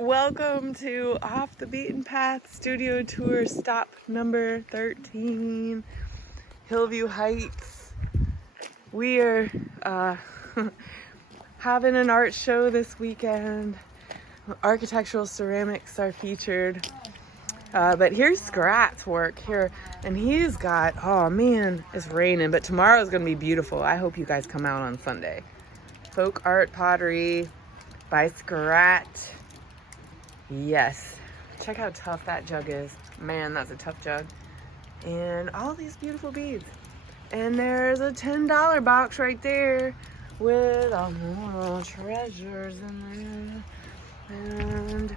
Welcome to Off the Beaten Path Studio Tour, stop number 13, Hillview Heights. We are having an art show this weekend. Architectural ceramics are featured. But here's Scrat's work here, and he's got, oh man, it's raining, but tomorrow's gonna be beautiful. I hope you guys come out on Sunday. Folk Art Pottery by Scrat. Yes, check how tough that jug is. Man, that's a tough jug. And all these beautiful beads. And there's a $10 box right there with all the treasures in there. And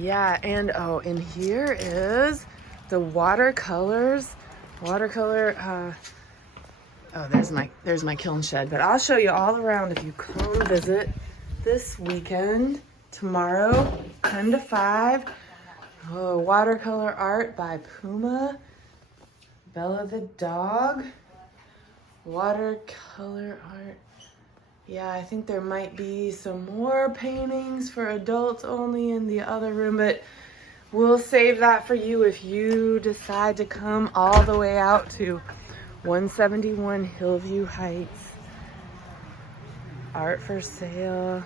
yeah, and oh, and here is the watercolors. Oh, there's my kiln shed. But I'll show you all around if you come visit this weekend. Tomorrow, 10 to 5. Oh, watercolor art by Puma. Bella the dog. Watercolor art. Yeah, I think there might be some more paintings for adults only in the other room, but we'll save that for you if you decide to come all the way out to 171 Hillview Heights. Art for sale.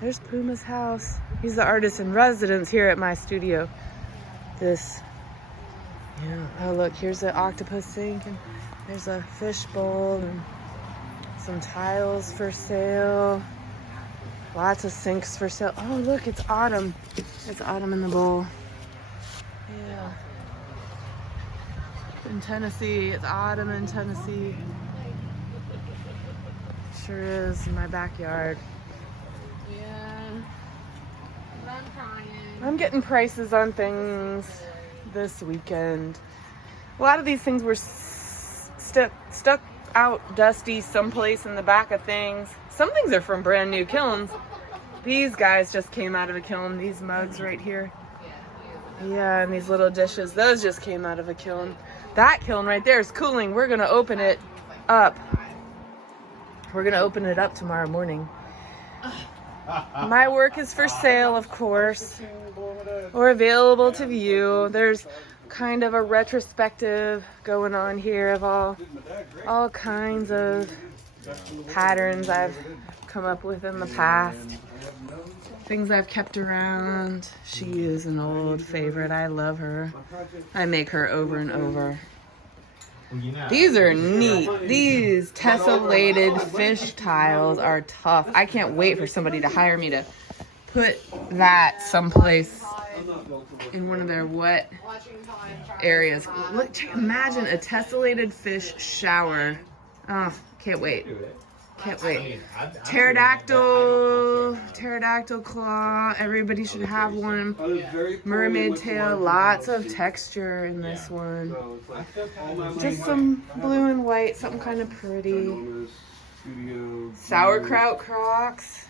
There's Puma's house. He's the artist in residence here at my studio. Oh look, here's an octopus sink, and there's a fish bowl, and some tiles for sale. Lots of sinks for sale. Oh look, it's autumn. It's autumn in the bowl. Yeah. In Tennessee, it's autumn in Tennessee. Sure is in my backyard. I'm getting prices on things this weekend. A lot of these things were stuck out dusty someplace in the back of things. Some things are from brand new kilns. These guys just came out of a kiln. These mugs right here. Yeah, and these little dishes, those just came out of a kiln. That kiln right there is cooling. We're gonna open it up. We're gonna open it up tomorrow morning. My work is for sale, of course, or available to view. There's kind of a retrospective going on here of all kinds of patterns I've come up with in the past. Things I've kept around. She is an old favorite. I love her. I make her over and over. These are neat. These tessellated fish tiles are tough. I can't wait for somebody to hire me to put that someplace in one of their wet areas. Look, imagine a tessellated fish shower. Oh, can't wait. Can't wait. Pterodactyl claw. Everybody should have one. Mermaid tail. Lots of texture in this one. Just some blue and white. Something kind of pretty. Sauerkraut Crocs.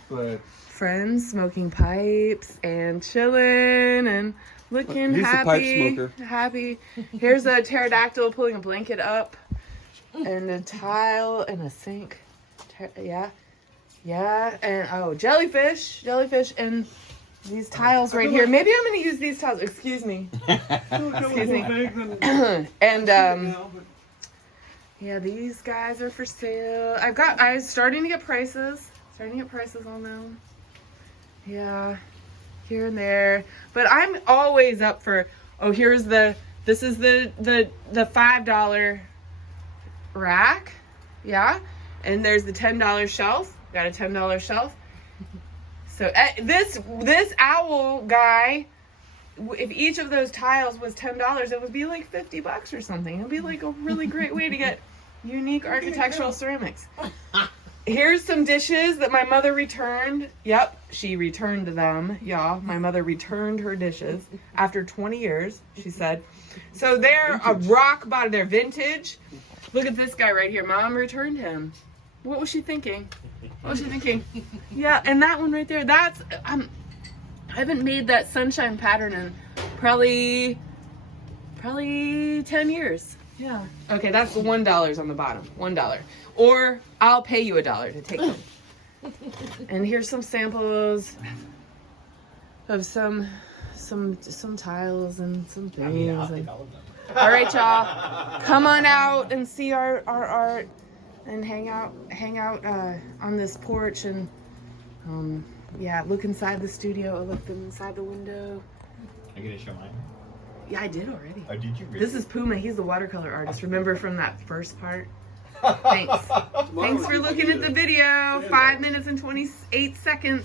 Friends smoking pipes and chilling and looking happy. Here's a pterodactyl pulling a blanket up. And a tile and a sink. Yeah, and oh, jellyfish, and these tiles right here. Maybe I'm gonna use these tiles. Excuse me. And yeah, these guys are for sale. I was starting to get prices on them. Yeah, here and there. But I'm always up for. Oh, this is the $5 rack. Yeah. And there's the $10 shelf. Got a $10 shelf. So this owl guy, if each of those tiles was $10, it would be like $50 or something. It would be like a really great way to get unique architectural ceramics. Here's some dishes that my mother returned. Yep, she returned them, y'all. My mother returned her dishes after 20 years, she said. So they're a rock bottom. They're vintage. Look at this guy right here. Mom returned him. What was she thinking? Yeah, and that one right there, that's, I haven't made that sunshine pattern in probably 10 years. Yeah. Okay, that's the $1 on the bottom. $1. Or I'll pay you $1 to take them. And here's some samples. of some tiles and some things. All right, y'all, come on out and see our art and hang out on this porch and yeah, look inside the studio. I looked inside the window. Are you gonna show mine? Yeah, I did already. Oh, did you really? This is Puma. He's the watercolor artist. Remember from that first part? Thanks. Thanks for looking at the video. 5 minutes and 28 seconds.